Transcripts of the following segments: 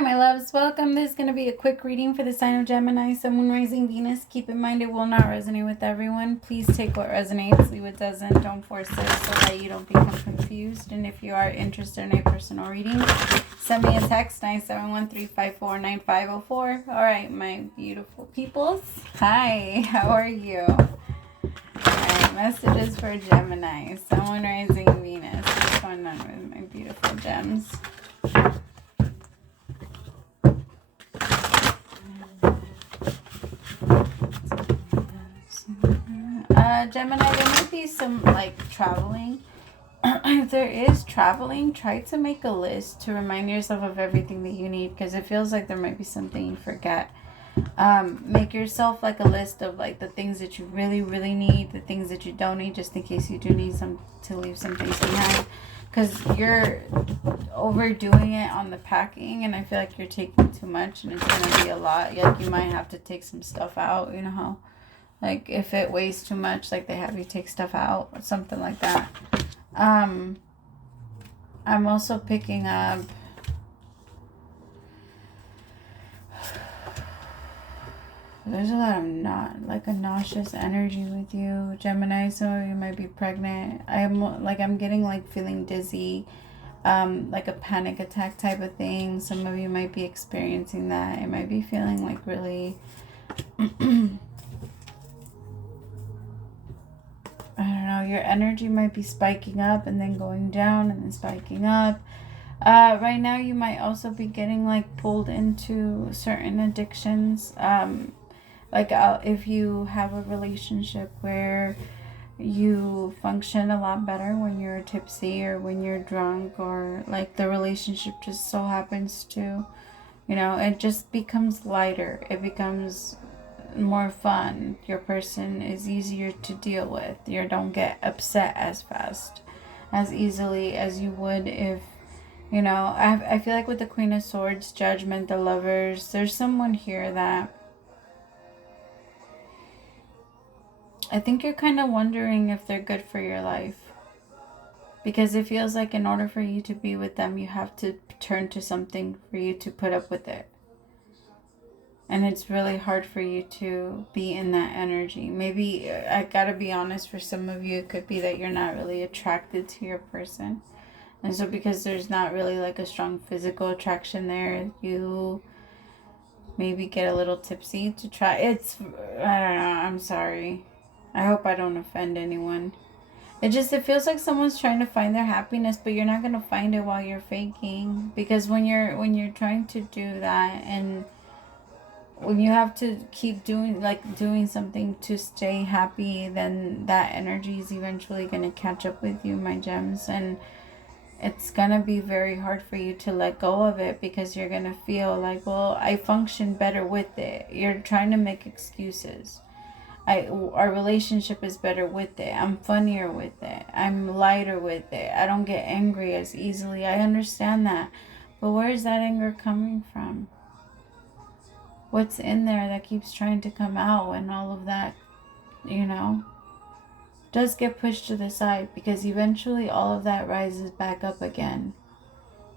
Hi, my loves. Welcome. This is going to be a quick reading for the sign of Gemini, Sun, Moon, Rising, Venus. Keep in mind it will not resonate with everyone. Please take what resonates, leave what doesn't. Don't force it so that you don't become confused. And if you are interested in a personal reading, send me a text, 971-354-9504. All right, my beautiful peoples. Hi, how are you? All right, messages for Gemini, Sun, Moon, Rising, Venus. What's going on with my beautiful gems? Gemini, there might be some like traveling. If there is traveling, try to make a list to remind yourself of everything that you need, because it feels like there might be something you forget. Make yourself like a list of like the things that you really need, the things that you don't need, just in case you do need to leave some things behind, because you're overdoing it on the packing, and I feel like you're taking too much and it's gonna be a lot. Like you might have to take some stuff out, you know how like if it weighs too much, like they have you take stuff out or something like that. I'm also picking up there's a lot of a nauseous energy with you, Gemini. Some of you might be pregnant. I'm getting like feeling dizzy, like a panic attack type of thing. Some of you might be experiencing that. It might be feeling like really I don't know, your energy might be spiking up and then going down and then spiking up. Right now you might also be getting like pulled into certain addictions. If you have a relationship where you function a lot better when you're tipsy or when you're drunk, or like the relationship just so happens to, it just becomes lighter. It becomes more fun. Your person is easier to deal with. You don't get upset as fast, as easily as you would if, I feel like with the Queen of Swords, Judgment, the Lovers, there's someone here that I think you're kind of wondering if they're good for your life. Because it feels like in order for you to be with them, you have to turn to something for you to put up with it. And it's really hard for you to be in that energy. Maybe, I gotta be honest, for some of you, it could be that you're not really attracted to your person. And so because there's not really like a strong physical attraction there, you maybe get a little tipsy to try. I don't know, I'm sorry. I hope I don't offend anyone. It feels like someone's trying to find their happiness, but you're not gonna find it while you're faking. Because when you're trying to do that, and when you have to keep doing something to stay happy, then that energy is eventually going to catch up with you, my gems. And it's going to be very hard for you to let go of it, because you're going to feel like, well, I function better with it. You're trying to make excuses. Our relationship is better with it. I'm funnier with it. I'm lighter with it. I don't get angry as easily. I understand that. But where is that anger coming from? What's in there that keeps trying to come out when all of that, does get pushed to the side? Because eventually all of that rises back up again.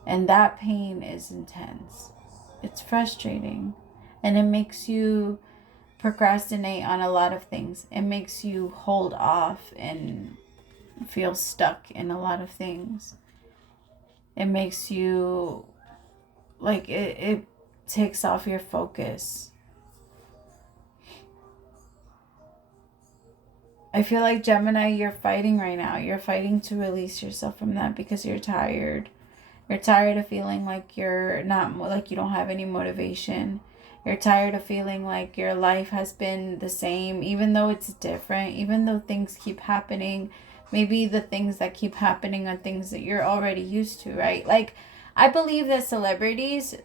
And that pain is intense. It's frustrating. And it makes you procrastinate on a lot of things. It makes you hold off and feel stuck in a lot of things. It makes you, it takes off your focus. I feel like, Gemini, you're fighting right now. You're fighting to release yourself from that because you're tired. You're tired of feeling like you don't have any motivation. You're tired of feeling like your life has been the same, even though it's different, even though things keep happening. Maybe the things that keep happening are things that you're already used to, right? Like, I believe that celebrities,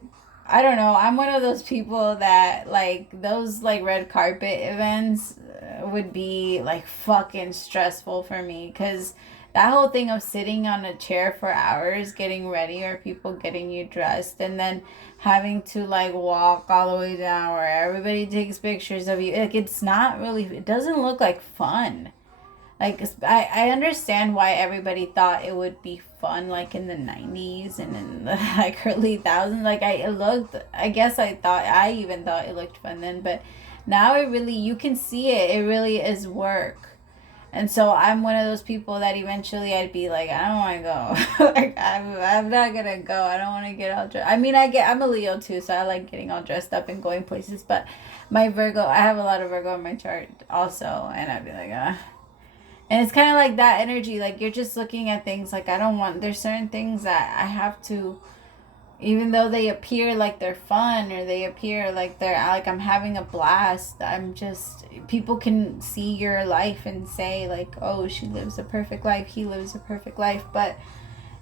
I don't know, I'm one of those people that those red carpet events would be fucking stressful for me, because that whole thing of sitting on a chair for hours getting ready, or people getting you dressed, and then having to walk all the way down where everybody takes pictures of you, it doesn't look like fun. Like, I understand why everybody thought it would be fun, like in the 90s and in the like early thousands. Like, I guess I even thought it looked fun then, but now it really, you can see it. It really is work. And so I'm one of those people that eventually I'd be like, I don't want to go. Like, I'm not going to go. I don't want to get all dressed. I mean, I'm a Leo too, so I like getting all dressed up and going places. But my Virgo, I have a lot of Virgo in my chart also. And I'd be like, And it's kind of like that energy. Like, you're just looking at things like, there's certain things that I have to, even though they appear like they're fun or they appear like I'm having a blast, people can see your life and say like, oh, she lives a perfect life, he lives a perfect life, but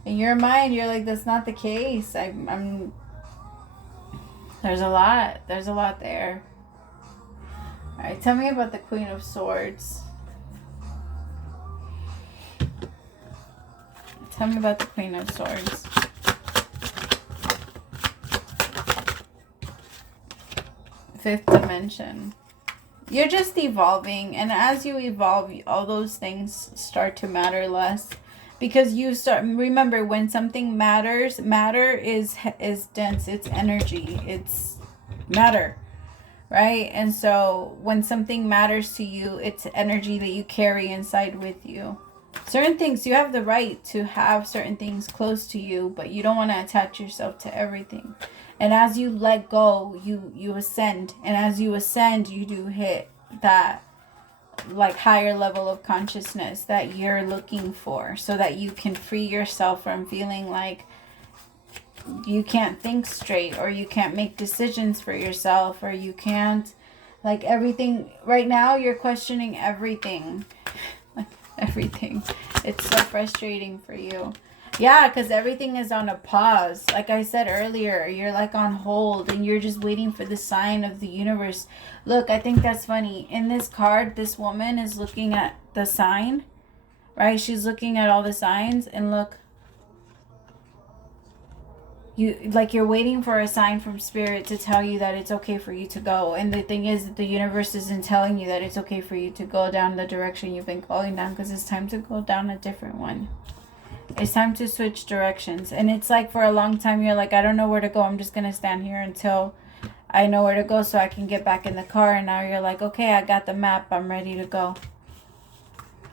in your mind you're like, that's not the case. There's a lot there. All right, tell me about the Queen of Swords. Tell me about the Queen of Swords. Fifth dimension. You're just evolving, and as you evolve, all those things start to matter less, because remember, when something matters, matter is dense, it's energy, it's matter, right? And so when something matters to you, it's energy that you carry inside with you. Certain things, you have the right to have certain things close to you, but you don't want to attach yourself to everything. And as you let go, you ascend. And as you ascend, you do hit that like higher level of consciousness that you're looking for, so that you can free yourself from feeling like you can't think straight, or you can't make decisions for yourself, or you can't, like, everything. Right now, you're questioning everything. Everything. It's so frustrating for you. Yeah, because everything is on a pause. Like I said earlier, you're like on hold and you're just waiting for the sign of the universe. Look, I think that's funny. In this card, this woman is looking at the sign, right? She's looking at all the signs, and look, you're waiting for a sign from spirit to tell you that it's okay for you to go. And the thing is that the universe isn't telling you that it's okay for you to go down the direction you've been going down, because it's time to go down a different one. It's time to switch directions. And it's like, for a long time you're like, I don't know where to go, I'm just gonna stand here until I know where to go so I can get back in the car. And now you're like, okay, I got the map, I'm ready to go.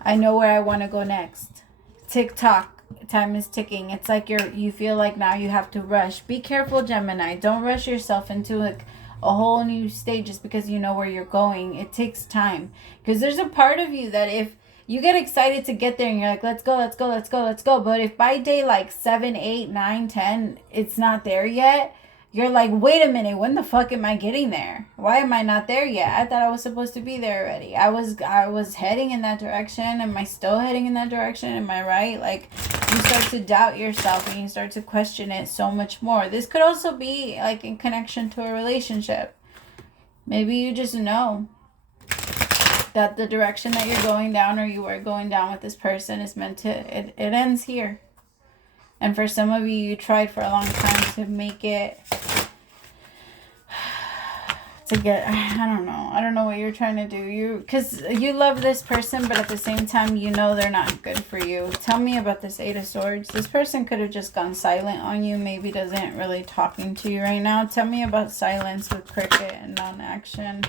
I know where I want to go next. Tick tock. Time is ticking. It's like you feel like now you have to rush. Be careful, Gemini. Don't rush yourself into like a whole new stage just because you know where you're going. It takes time, because there's a part of you that if you get excited to get there and you're like, let's go, let's go, let's go, let's go, but if by day like 7, 8, 9, 10 it's not there yet, you're like, wait a minute, when the fuck am I getting there? Why am I not there yet? I thought I was supposed to be there already. I was heading in that direction. Am I still heading in that direction? Am I right? Like, you start to doubt yourself and you start to question it so much more. This could also be like in connection to a relationship. Maybe you just know that the direction that you're going down, or you are going down with this person, is meant to, it ends here. And for some of you, you tried for a long time to make it, I don't know what you're trying to do. Because you love this person, but at the same time, you know they're not good for you. Tell me about this Eight of Swords. This person could have just gone silent on you, maybe doesn't really talking to you right now. Tell me about silence with cricket and non-action.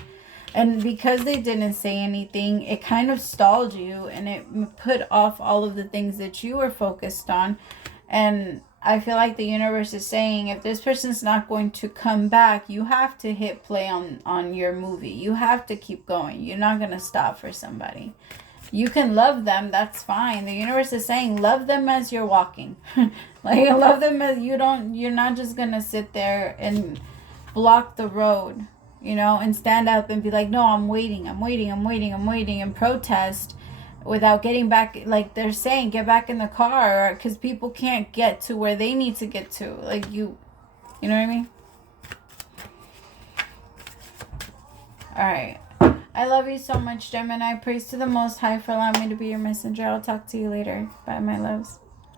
And because they didn't say anything, it kind of stalled you, and it put off all of the things that you were focused on. And I feel like the universe is saying, if this person's not going to come back, you have to hit play on your movie. You have to keep going. You're not going to stop for somebody. You can love them. That's fine. The universe is saying, love them as you're walking. Like, love them as you're not just going to sit there and block the road, you know, and stand up and be like, no, I'm waiting, and protest. Without getting back, like they're saying, get back in the car, because people can't get to where they need to get to. Like, you know what I mean? All right. I love you so much, Gemini. Praise to the Most High for allowing me to be your messenger. I'll talk to you later. Bye, my loves.